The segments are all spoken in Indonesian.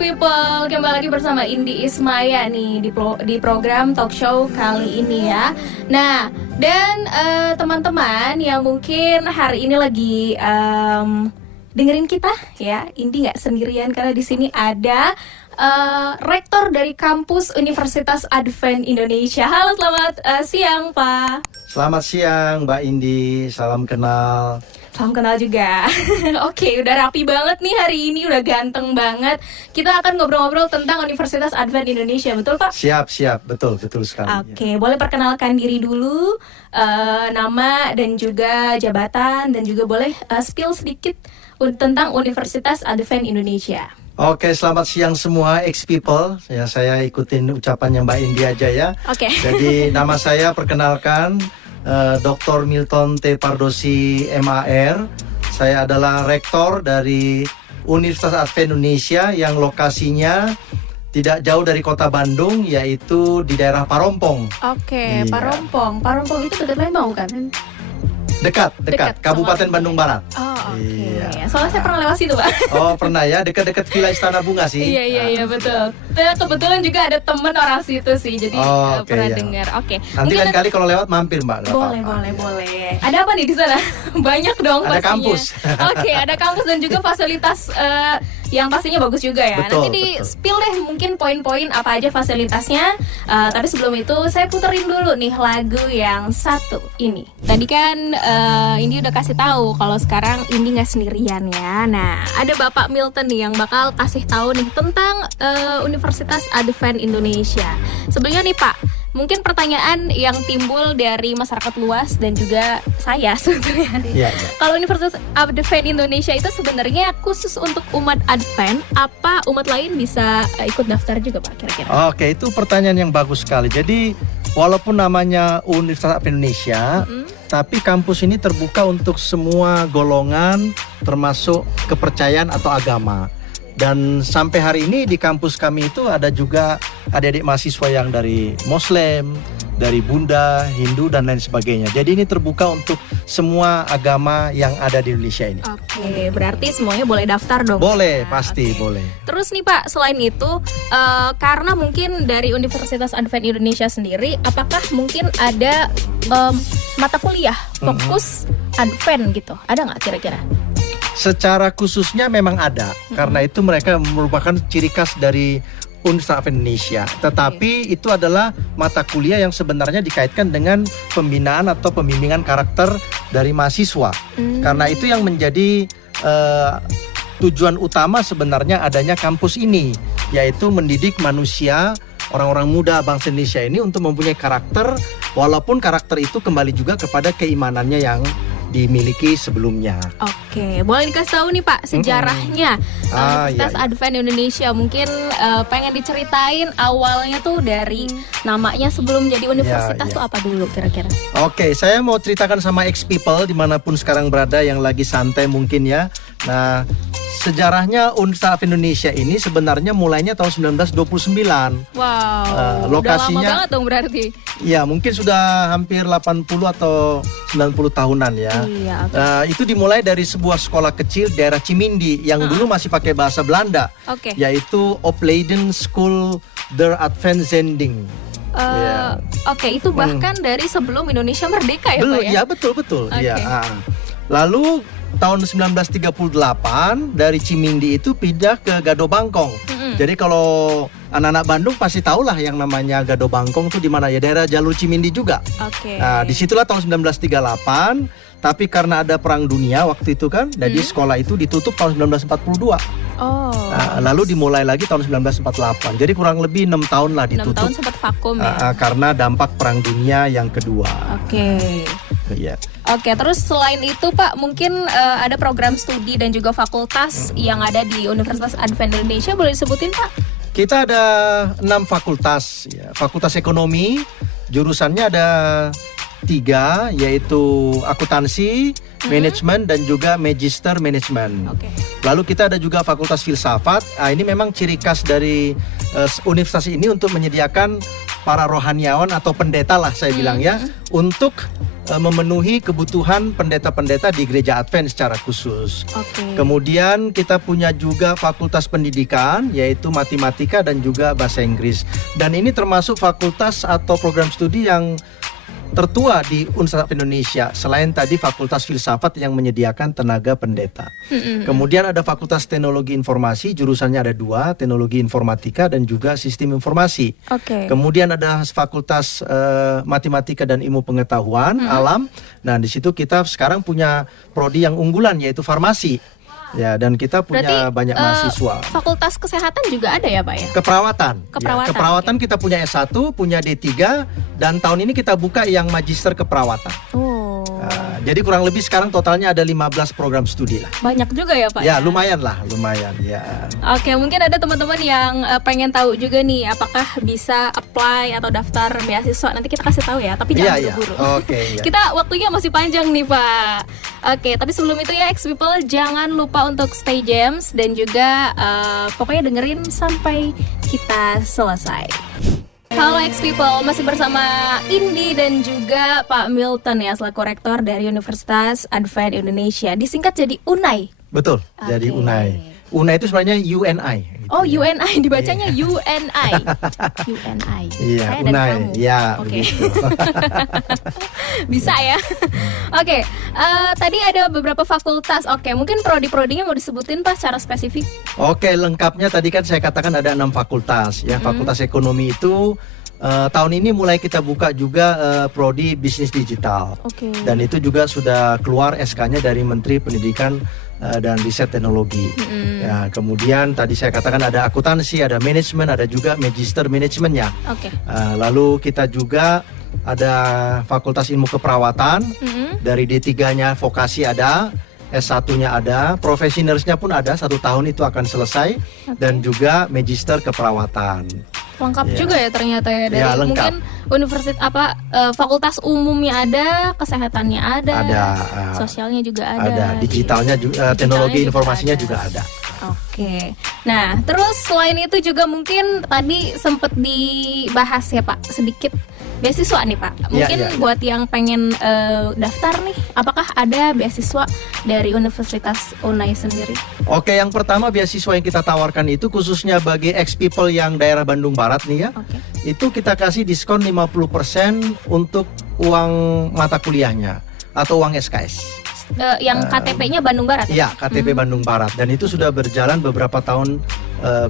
People, kembali lagi bersama Indi Ismaya nih di program talk show kali ini ya. Nah, dan teman-teman yang mungkin hari ini lagi dengerin kita ya, Indi nggak sendirian karena di sini ada rektor dari kampus Universitas Advent Indonesia. Halo, selamat siang Pak. Selamat siang Mbak Indi, salam kenal. Salam kenal juga. Oke, udah rapi banget nih hari ini, udah ganteng banget. Kita akan ngobrol-ngobrol tentang Universitas Advent Indonesia, betul Pak? Siap, betul sekali. Oke, boleh perkenalkan diri dulu, nama dan juga jabatan, dan juga boleh spill sedikit tentang Universitas Advent Indonesia. Oke, selamat siang semua ex-people. Ya, saya ikutin ucapannya Mbak Indi aja ya. Oke. Jadi nama saya perkenalkan Dr. Milton T. Pardosi MAR. Saya adalah rektor dari Universitas Advent Indonesia yang lokasinya tidak jauh dari kota Bandung, yaitu di daerah Parompong. Oke, Iya. Parompong itu dekat Lembang kan? Dekat, Kabupaten Bandung Barat. Oh, oke. Iya. Soalnya saya pernah lewat situ, Pak. Oh, pernah ya, dekat-dekat Villa Istana Bunga sih. Iya, betul. Kebetulan juga ada temen orang situ sih, jadi Oke, pernah iya. dengar. Oke. Nanti lain kali kalau lewat mampir Mbak. Nggak apa-apa. Boleh. Ada apa nih di sana? Banyak dong Ada pastinya. kampus. Oke, ada kampus dan juga fasilitas yang pastinya bagus juga ya. Betul, Nanti di spill deh mungkin poin-poin apa aja fasilitasnya. Tapi sebelum itu saya puterin dulu nih lagu yang satu ini. Tadi kan Indi udah kasih tahu kalau sekarang Indi nggak sendirian ya. Nah, ada Bapak Milton nih yang bakal kasih tahu nih tentang Universitas Advent Indonesia. Sebelumnya nih Pak, mungkin pertanyaan yang timbul dari masyarakat luas dan juga saya sebetulnya. Iya. Kalau Universitas Advent Indonesia itu sebenarnya khusus untuk umat Advent, apa umat lain bisa ikut daftar juga Pak kira-kira? Oke, itu pertanyaan yang bagus sekali. Jadi walaupun namanya Universitas Advent Indonesia, tapi kampus ini terbuka untuk semua golongan, termasuk kepercayaan atau agama. Dan sampai hari ini di kampus kami itu ada juga adik-adik mahasiswa yang dari Muslim, dari Bunda, Hindu, dan lain sebagainya. Jadi ini terbuka untuk semua agama yang ada di Indonesia ini. Oke, berarti semuanya boleh daftar dong? Boleh, Ya, pasti oke. boleh. Terus nih Pak, selain itu, karena mungkin dari Universitas Advent Indonesia sendiri, apakah mungkin ada mata kuliah fokus Advent gitu? Ada nggak kira-kira? Secara khususnya memang ada, karena itu mereka merupakan ciri khas dari Universitas Advent Indonesia. Tetapi itu adalah mata kuliah yang sebenarnya dikaitkan dengan pembinaan atau pembimbingan karakter dari mahasiswa. Karena itu yang menjadi tujuan utama sebenarnya adanya kampus ini, yaitu mendidik manusia, orang-orang muda bangsa Indonesia ini untuk mempunyai karakter, walaupun karakter itu kembali juga kepada keimanannya yang dimiliki sebelumnya. Oke, boleh dikasih tahu nih Pak sejarahnya Universitas iya. Advent Indonesia. Mungkin pengen diceritain awalnya tuh dari namanya sebelum jadi universitas Iya. tuh apa dulu kira-kira? Oke, saya mau ceritakan sama ex-people dimanapun sekarang berada yang lagi santai mungkin ya. Nah, sejarahnya Universitas Advent Indonesia ini sebenarnya mulainya tahun 1929. Wow, lokasinya- udah lama banget dong berarti. Ya, mungkin sudah hampir 80 atau 90 tahunan ya. Iya, oke. Itu dimulai dari sebuah sekolah kecil daerah Cimindi yang dulu masih pakai bahasa Belanda, Oke. yaitu Opleiden School der Advent Zending. Iya. Oke, itu bahkan dari sebelum Indonesia merdeka ya Belum, Pak ya? ya betul. Oke. Ya. Lalu tahun 1938 dari Cimindi itu pindah ke Gado Bangkong. Jadi kalau anak-anak Bandung pasti tahulah yang namanya Gado Bangkong itu di mana ya, daerah jalur Cimindi juga. Oke. Nah, disitulah tahun 1938. Tapi karena ada perang dunia waktu itu kan, jadi sekolah itu ditutup tahun 1942. Oh. Nah, lalu dimulai lagi tahun 1948. Jadi kurang lebih 6 tahun lah 6 ditutup. tahun sempat vakum ya. Karena dampak perang dunia yang kedua. Oke. Iya. Oke, terus selain itu Pak, mungkin ada program studi dan juga fakultas yang ada di Universitas Advent Indonesia, boleh disebutin Pak? Kita ada 6 fakultas ya. Fakultas Ekonomi, jurusannya ada 3, yaitu akuntansi, manajemen, dan juga magister manajemen. Oke. Lalu kita ada juga fakultas filsafat. Ini memang ciri khas dari universitas ini untuk menyediakan para rohaniawan atau pendeta lah saya bilang ya, untuk memenuhi kebutuhan pendeta-pendeta di gereja Advent secara khusus. Oke. Kemudian kita punya juga fakultas pendidikan, yaitu matematika dan juga bahasa Inggris. Dan ini termasuk fakultas atau program studi yang tertua di Universitas Indonesia, selain tadi fakultas filsafat yang menyediakan tenaga pendeta. Kemudian ada fakultas teknologi informasi, jurusannya ada 2, teknologi informatika dan juga sistem informasi. Oke. Kemudian ada fakultas matematika dan ilmu pengetahuan alam. Nah, di situ kita sekarang punya prodi yang unggulan, yaitu farmasi. Ya, dan kita punya Berarti, banyak mahasiswa. Fakultas kesehatan juga ada ya Pak ya? Keperawatan. Keperawatan, Ya, keperawatan kita punya S1, punya D3, dan tahun ini kita buka yang magister keperawatan. Oh. Jadi kurang lebih sekarang totalnya ada 15 program studi lah. Banyak juga ya Pak? Ya, lumayan lah, lumayan ya. Oke, mungkin ada teman-teman yang pengen tahu juga nih, apakah bisa apply atau daftar beasiswa. Nanti kita kasih tahu ya, tapi jangan Iya, buru-buru. Oke, ya. Kita waktunya masih panjang nih Pak. Oke, tapi sebelum itu ya X People, jangan lupa untuk stay jams dan juga pokoknya dengerin sampai kita selesai. Halo X People, masih bersama Indi dan juga Pak Milton ya, selaku rektor dari Universitas Advent Indonesia. Disingkat jadi UNAI. Betul, jadi Oke. UNAI. UNAI itu sebenarnya UNI. Gitu Oh, ya. UNI dibacanya UNI. UNI. Iya, Saya dan UNAI. kamu. Ya, Oke. begitu. Bisa ya. Oke, tadi ada beberapa fakultas. Oke, mungkin prodi-prodinya mau disebutin Pak secara spesifik. Oke, lengkapnya tadi kan saya katakan ada 6 fakultas ya. Fakultas ekonomi itu tahun ini mulai kita buka juga prodi bisnis digital. Oke. Dan itu juga sudah keluar SK-nya dari Menteri Pendidikan dan Riset Teknologi. Ya, kemudian tadi saya katakan ada akuntansi, ada manajemen, ada juga magister manajemennya. Oke. Lalu kita juga ada Fakultas Ilmu Keperawatan. Dari D3-nya vokasi ada, S1-nya ada, profesi nurse-nya pun ada, 1 tahun itu akan selesai. Dan juga magister keperawatan. Lengkap Ya. juga ya ternyata ya, dari Ya, lengkap. mungkin universitas fakultas umumnya ada, kesehatannya ada, sosialnya juga ada, digitalnya juga, teknologi juga informasinya ada. juga ada. Oke. Nah, terus selain itu juga mungkin tadi sempat dibahas ya Pak sedikit beasiswa nih Pak. Mungkin ya. buat yang pengen daftar nih, apakah ada beasiswa dari Universitas UNAI sendiri? Oke, yang pertama beasiswa yang kita tawarkan itu khususnya bagi ex-people yang daerah Bandung Barat nih ya. Oke. Itu kita kasih diskon 50% untuk uang mata kuliahnya atau uang SKS. Yang KTP-nya Bandung Barat ya? Iya, KTP Bandung Barat, dan itu sudah berjalan beberapa tahun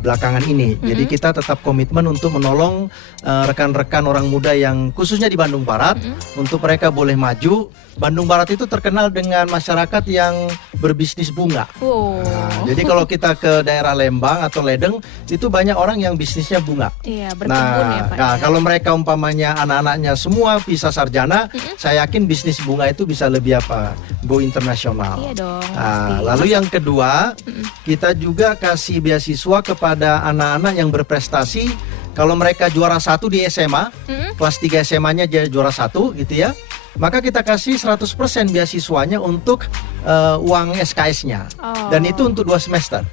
belakangan ini. Jadi kita tetap komitmen untuk menolong rekan-rekan orang muda yang khususnya di Bandung Barat untuk mereka boleh maju. Bandung Barat itu terkenal dengan masyarakat yang berbisnis bunga. Wow. Nah, jadi kalau kita ke daerah Lembang atau Ledeng itu banyak orang yang bisnisnya bunga. Iya, berkebun ya Pak. Nah, ya. kalau mereka umpamanya anak-anaknya semua bisa sarjana, saya yakin bisnis bunga itu bisa lebih go internasional. Iya dong. Nah, pasti. lalu yang kedua, kita juga kasih beasiswa kepada anak-anak yang berprestasi. Kalau mereka juara 1 di SMA, kelas 3 SMA-nya juara 1 gitu ya, maka kita kasih 100% beasiswanya untuk uang SKS-nya. Oh. Dan itu untuk 2 semester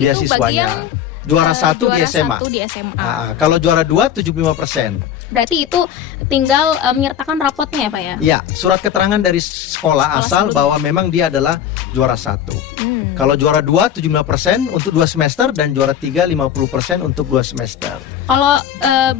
Itu bagi beasiswanya. yang Juara 1 di SMA. 1 di SMA. Kalau juara 2 75%. Berarti itu tinggal menyertakan rapotnya ya Pak ya? Ya, surat keterangan dari sekolah asal sebelumnya. bahwa memang dia adalah juara 1. Kalau juara 2 75% untuk 2 semester, dan juara 3 50% untuk 2 semester. Kalau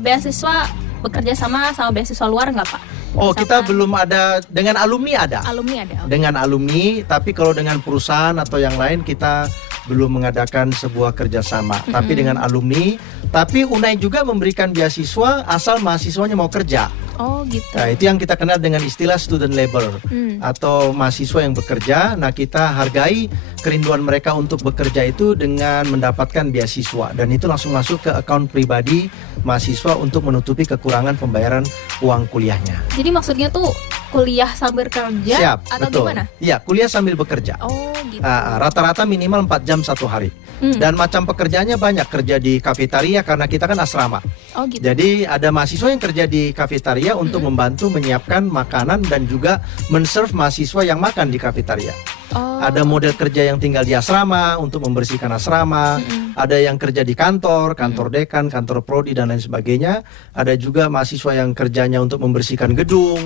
beasiswa bekerja sama beasiswa luar nggak Pak? Oh, Misalkan kita belum ada. Dengan alumni ada. alumni ada. Dengan alumni, tapi kalau dengan perusahaan atau yang lain kita belum mengadakan sebuah kerjasama. Tapi dengan alumni, tapi UNAI juga memberikan beasiswa asal mahasiswanya mau kerja. Oh gitu. Nah, itu yang kita kenal dengan istilah student labor atau mahasiswa yang bekerja. Nah, kita hargai kerinduan mereka untuk bekerja itu dengan mendapatkan beasiswa, dan itu langsung masuk ke akun pribadi mahasiswa untuk menutupi kekurangan pembayaran uang kuliahnya. Jadi maksudnya tuh kuliah sambil kerja Siap, atau betul. gimana? Iya, kuliah sambil bekerja. Oh gitu. Rata-rata minimal 4 jam 1 hari. Dan macam pekerjaannya banyak, kerja di kafetaria karena kita kan asrama. Oh gitu. Jadi ada mahasiswa yang kerja di kafetaria untuk membantu menyiapkan makanan dan juga men-serve mahasiswa yang makan di kafetaria. Oh. Ada model kerja yang tinggal di asrama untuk membersihkan asrama, ada yang kerja di kantor dekan, kantor prodi dan lain sebagainya. Ada juga mahasiswa yang kerjanya untuk membersihkan gedung,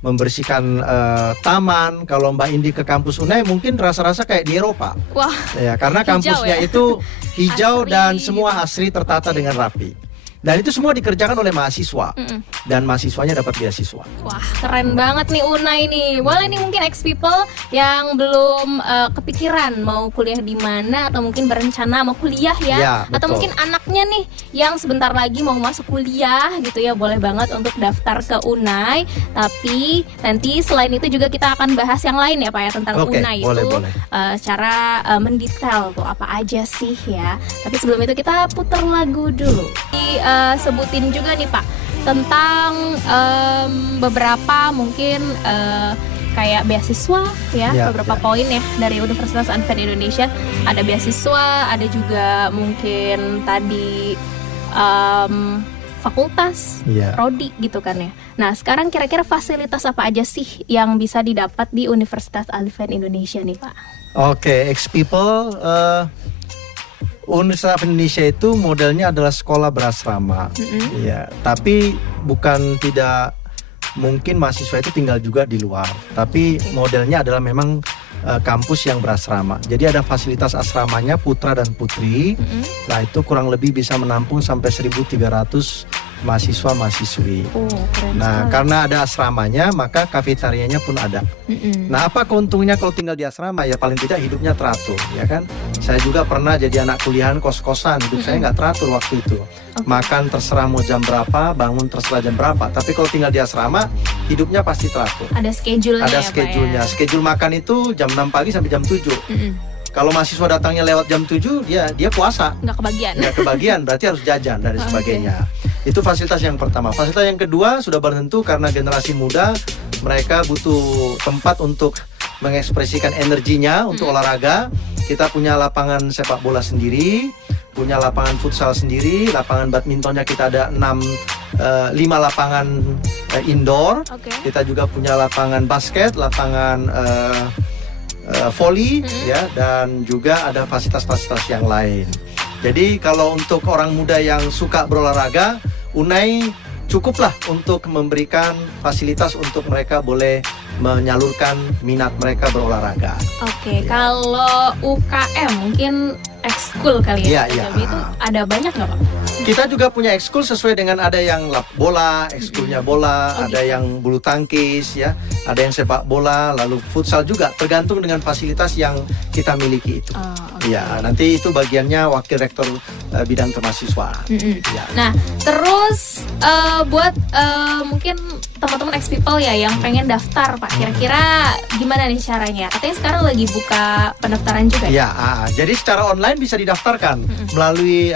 membersihkan taman. Kalau Mbak Indi ke kampus Unai mungkin rasa-rasa kayak di Eropa. Wah, Ya, karena Hijau kampusnya ya? itu hijau Asri dan gitu. semua asri tertata dengan rapi. Dan itu semua dikerjakan oleh mahasiswa. Dan mahasiswanya dapat beasiswa. Wah, keren banget nih Unai nih. Boleh nih mungkin ex people yang belum kepikiran mau kuliah di mana atau mungkin berencana mau kuliah ya, Ya, atau betul. mungkin anaknya nih yang sebentar lagi mau masuk kuliah gitu ya, boleh banget untuk daftar ke Unai. Tapi nanti selain itu juga kita akan bahas yang lain ya Pak ya tentang Oke, Unai boleh, itu boleh. secara mendetail tuh apa aja sih ya. Tapi sebelum itu kita putar lagu dulu. Sebutin juga nih Pak tentang beberapa mungkin kayak beasiswa ya, Ya, beberapa ya. poin ya dari Universitas Advent Indonesia. Ada beasiswa, ada juga mungkin tadi fakultas, Iya. prodi gitu kan ya. Nah sekarang kira-kira fasilitas apa aja sih yang bisa didapat di Universitas Advent Indonesia nih Pak? Oke, ex people, Universitas Indonesia itu modelnya adalah sekolah berasrama. Ya, tapi bukan tidak mungkin mahasiswa itu tinggal juga di luar. Tapi modelnya adalah memang kampus yang berasrama. Jadi ada fasilitas asramanya putra dan putri. Nah, itu kurang lebih bisa menampung sampai 1.300 mahasiswa-mahasiswi. Oh, keren Nah, sekali. karena ada asramanya, maka kafetarianya pun ada. Nah, apa keuntungnya kalau tinggal di asrama? Ya paling tidak hidupnya teratur, ya kan? Saya juga pernah jadi anak kuliahan kos-kosan, hidup saya nggak teratur waktu itu. Makan terserah mau jam berapa, bangun terserah jam berapa. Tapi kalau tinggal di asrama, hidupnya pasti teratur. Ada schedule-nya Ada ya, Pak, schedule-nya. ya? Schedule makan itu jam 6 pagi sampai jam 7. Kalau mahasiswa datangnya lewat jam 7, dia puasa. Nggak kebagian. Nggak kebagian, berarti harus jajan dan sebagainya. Itu fasilitas yang pertama. Fasilitas yang kedua sudah bertentu karena generasi muda mereka butuh tempat untuk mengekspresikan energinya untuk olahraga. Kita punya lapangan sepak bola sendiri, punya lapangan futsal sendiri, lapangan badmintonnya kita ada 5 lapangan indoor. Oke. Kita juga punya lapangan basket, lapangan volley, ya, dan juga ada fasilitas-fasilitas yang lain. Jadi kalau untuk orang muda yang suka berolahraga, Unai cukuplah untuk memberikan fasilitas untuk mereka boleh menyalurkan minat mereka berolahraga. Oke, kalau UKM mungkin ekskul kali ya. Iya, Tapi iya. itu ada banyak nggak Pak? Kita juga punya ekskul sesuai dengan ada yang lap bola, ekskulnya bola, Oh, ada yang bulu tangkis, ya, ada yang sepak bola, lalu futsal juga, tergantung dengan fasilitas yang kita miliki itu. Oh, oke. Ya, nanti itu bagiannya wakil rektor bidang kemahasiswaan. Ya. Nah, terus buat mungkin teman-teman ex people ya yang pengen daftar Pak, kira-kira gimana nih caranya? Katanya sekarang lagi buka pendaftaran juga ya? Ya, jadi secara online bisa didaftarkan melalui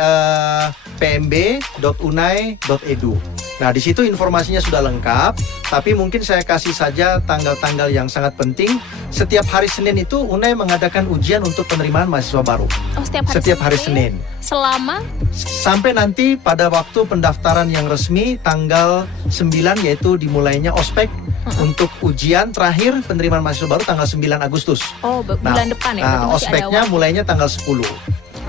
pmb.unai.edu. Nah, di situ informasinya sudah lengkap, tapi mungkin saya kasih saja tanggal-tanggal yang sangat penting. Setiap hari Senin itu Unai mengadakan ujian untuk penerimaan mahasiswa baru. Oh, Setiap hari Senin. Selama Sampai nanti pada waktu pendaftaran yang resmi tanggal 9, yaitu dimulainya ospek untuk ujian terakhir penerimaan mahasiswa baru tanggal 9 Agustus. bulan depan ya? Berarti masih ada Ospeknya waktu. mulainya tanggal 10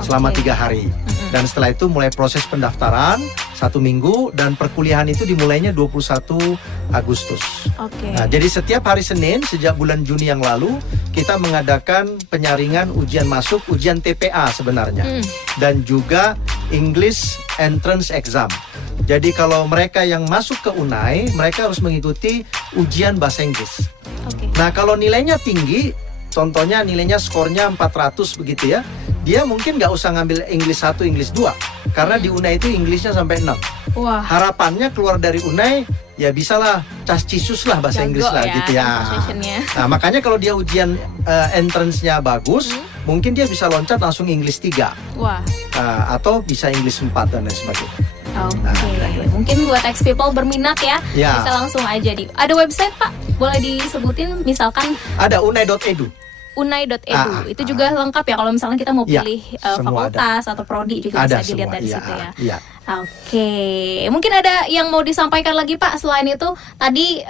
selama 3 hari. Dan setelah itu mulai proses pendaftaran 1 minggu dan perkuliahan itu dimulainya 21 Agustus. Oke. Nah, jadi setiap hari Senin sejak bulan Juni yang lalu kita mengadakan penyaringan ujian masuk, ujian TPA sebenarnya. Dan juga English Entrance Exam. Jadi kalau mereka yang masuk ke Unai, mereka harus mengikuti ujian bahasa Inggris. Oke. Nah, kalau nilainya tinggi, contohnya nilainya skornya 400 begitu ya, dia mungkin nggak usah ngambil English 1, English 2. Karena di Unai itu Inggrisnya sampai 6. Wah. Harapannya keluar dari Unai, ya bisalah cas cisus lah bahasa Jago Inggris lah ya, gitu ya. conversationnya. Nah, makanya kalau dia ujian entrance-nya bagus, mungkin dia bisa loncat langsung English 3. Wah. Atau bisa English 4 dan lain sebagainya. Oke. Mungkin buat ex people berminat ya, Ya. bisa langsung aja di. Ada website Pak? Boleh disebutin misalkan Ada unai.edu. unai.edu. Itu juga lengkap ya kalau misalnya kita mau Ya, pilih semua fakultas atau prodi juga ada bisa dilihat semua, dari iya, situ ya. iya. Oke, mungkin ada yang mau disampaikan lagi Pak selain itu tadi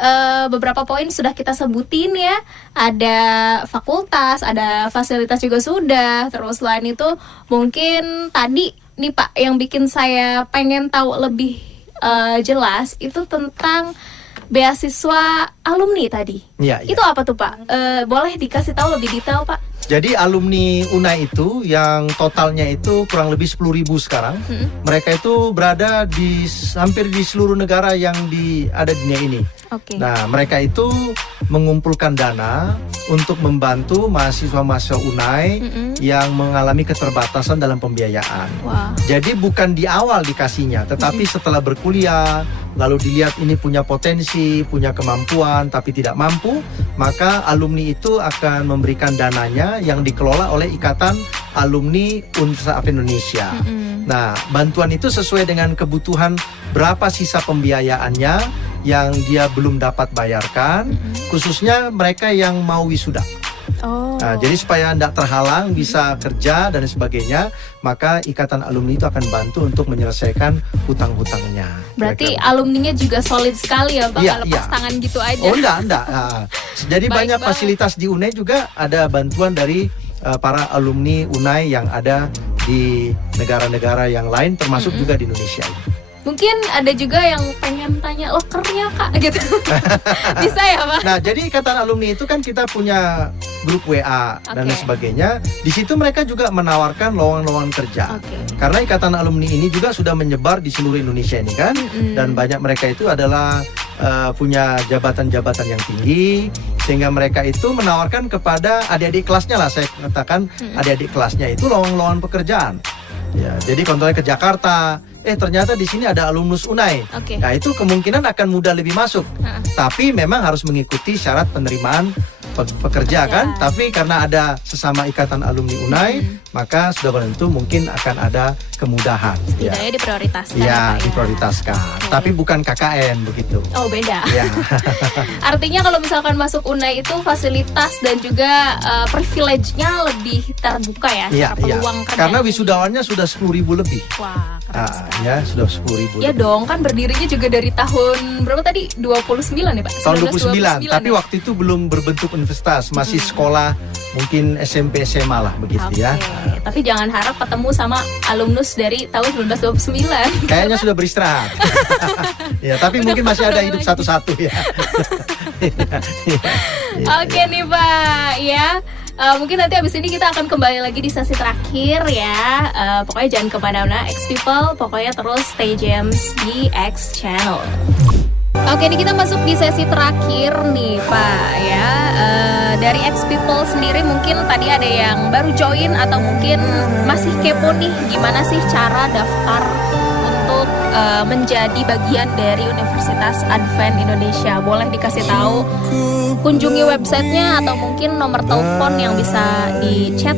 beberapa poin sudah kita sebutin ya. Ada fakultas, ada fasilitas juga sudah. Terus selain itu mungkin tadi nih Pak yang bikin saya pengen tahu lebih jelas itu tentang beasiswa alumni tadi. Iya, iya. Itu apa tuh Pak? Boleh dikasih tahu lebih detail Pak? Jadi alumni UNAI itu yang totalnya itu kurang lebih 10.000 sekarang. Mereka itu berada di hampir di seluruh negara yang ada di dunia ini. Oke. Nah, mereka itu mengumpulkan dana untuk membantu mahasiswa-mahasiswa UNAI yang mengalami keterbatasan dalam pembiayaan. Wah. Jadi bukan di awal dikasihnya, tetapi setelah berkuliah, lalu dilihat ini punya potensi, punya kemampuan, tapi tidak mampu, maka alumni itu akan memberikan dananya yang dikelola oleh Ikatan Alumni Universitas Indonesia. Nah, bantuan itu sesuai dengan kebutuhan berapa sisa pembiayaannya yang dia belum dapat bayarkan, khususnya mereka yang mau wisuda. Oh. Nah, jadi supaya tidak terhalang bisa kerja dan sebagainya, maka Ikatan Alumni itu akan bantu untuk menyelesaikan hutang-hutangnya. Berarti Kira-kira. alumninya juga solid sekali ya Bang, Iya, nggak lepas iya. tangan gitu aja. Oh enggak. Nah, jadi Baik banyak banget. fasilitas di UNAI juga ada bantuan dari para alumni UNAI yang ada di negara-negara yang lain, termasuk juga di Indonesia. Mungkin ada juga yang pengen tanya lokernya Kak gitu. Bisa ya Pak? Nah, jadi Ikatan Alumni itu kan kita punya grup WA dan lain Oke. sebagainya. Di situ mereka juga menawarkan lowongan-lowongan kerja. Oke. Karena Ikatan Alumni ini juga sudah menyebar di seluruh Indonesia ini kan, dan banyak mereka itu adalah punya jabatan-jabatan yang tinggi, sehingga mereka itu menawarkan kepada adik-adik kelasnya lah, saya katakan adik-adik kelasnya itu lowongan-lowongan pekerjaan. Ya, jadi contohnya ke Jakarta, ternyata di sini ada alumnus UNAI. Oke. Nah, itu kemungkinan akan mudah lebih masuk. Tapi memang harus mengikuti syarat penerimaan pekerja kan. Tapi karena ada sesama Ikatan Alumni UNAI, maka sudah tentu mungkin akan ada kemudahan. Setidaknya diprioritaskan Ya, Pak, ya. diprioritaskan. Oke. Tapi bukan KKN begitu. Oh beda. Ya. Artinya kalau misalkan masuk UNAI itu fasilitas dan juga privilege-nya lebih terbuka ya, Iya, secara iya. peluang kerja. Karena wisudawannya sudah 10.000 lebih. Wah, keren sekali. Ya, sudah 10.000 Ya lebih. dong, kan berdirinya juga dari tahun berapa tadi? 29 ya Pak? Tahun 29, tapi ya? waktu itu belum berbentuk universitas, masih sekolah mungkin SMP SMA lah begitu ya. Oke, tapi jangan harap ketemu sama alumnus dari tahun 1929. Kayaknya sudah beristirahat. Ya, tapi mungkin masih ada hidup satu-satu ya. Oke nih Pak, ya. Mungkin nanti abis ini kita akan kembali lagi di sesi terakhir ya. Pokoknya jangan kemana-mana, X People. Pokoknya terus stay gems di X Channel. Oke, ini kita masuk di sesi terakhir nih Pak ya. Dari X People sendiri mungkin tadi ada yang baru join atau mungkin masih kepo nih gimana sih cara daftar untuk menjadi bagian dari Universitas Advent Indonesia. Boleh dikasih tahu kunjungi websitenya atau mungkin nomor telepon yang bisa di-chat.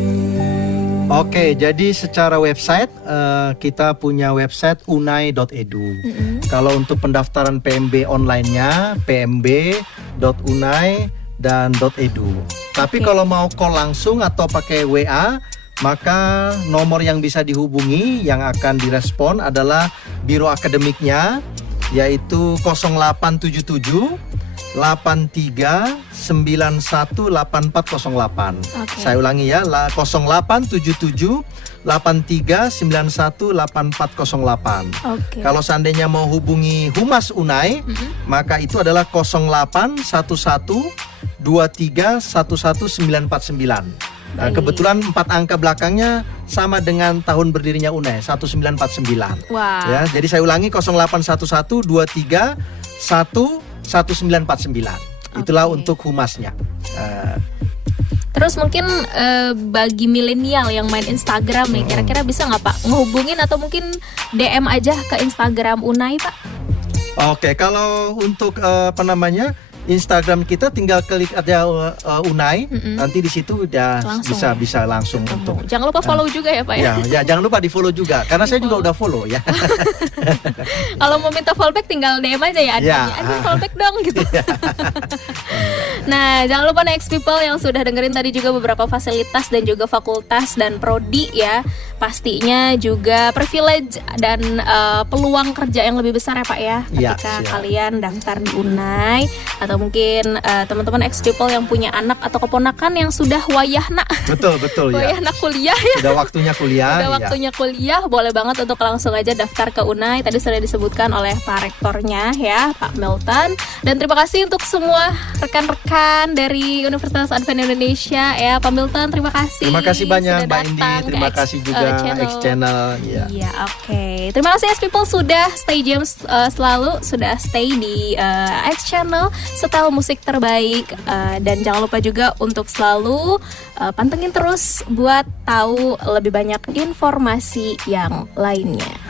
Oke, jadi secara website kita punya website unai.edu. Kalau untuk pendaftaran PMB online-nya pmb.unai dan .edu. Tapi Oke. kalau mau call langsung atau pakai WA, maka nomor yang bisa dihubungi yang akan direspon adalah biro akademiknya, yaitu 0877 83 91 8408. Oke. Saya ulangi ya, 0877 83 91 8408. Oke. Kalau seandainya mau hubungi Humas Unai, maka itu adalah 0811 23 11949. Nah, Baik. kebetulan 4 angka belakangnya sama dengan tahun berdirinya Unai, 1949. Wah. Ya, jadi saya ulangi 0811 23 1949. Itulah Oke. untuk humasnya. Terus mungkin bagi milenial yang main Instagram nih, kira-kira bisa nggak Pak ngehubungin atau mungkin DM aja ke Instagram Unai Pak? Oke, kalau untuk Instagram kita tinggal klik ada Unai, nanti di situ udah Langsung bisa langsung untuk. Jangan lupa follow juga ya Pak ya. Ya, jangan lupa di follow juga, karena saya juga udah follow ya. Kalau mau minta fallback tinggal DM aja ya adminnya. Aduh fallback dong gitu. Nah, jangan lupa Next People yang sudah dengerin tadi juga beberapa fasilitas dan juga fakultas dan prodi ya. Pastinya juga privilege dan peluang kerja yang lebih besar ya Pak ya ketika kalian daftar di Unai, atau mungkin teman-teman Next People yang punya anak atau keponakan yang sudah wayahna. Betul ya. Wayahna kuliah ya. Sudah waktunya kuliah. Udah waktunya kuliah, boleh banget untuk langsung aja daftar ke Unai. Tadi sudah disebutkan oleh Pak Rektornya ya, Pak Milton. Dan terima kasih untuk semua rekan-rekan dari Universitas Advent Indonesia ya, Pak Milton. Terima kasih. Terima kasih banyak sudah Mbak Indi. Terima kasih juga X Channel. Iya, oke. Terima kasih X People sudah stay jam selalu, sudah stay di X Channel setel musik terbaik, dan jangan lupa juga untuk selalu pantengin terus buat tahu lebih banyak informasi yang lainnya.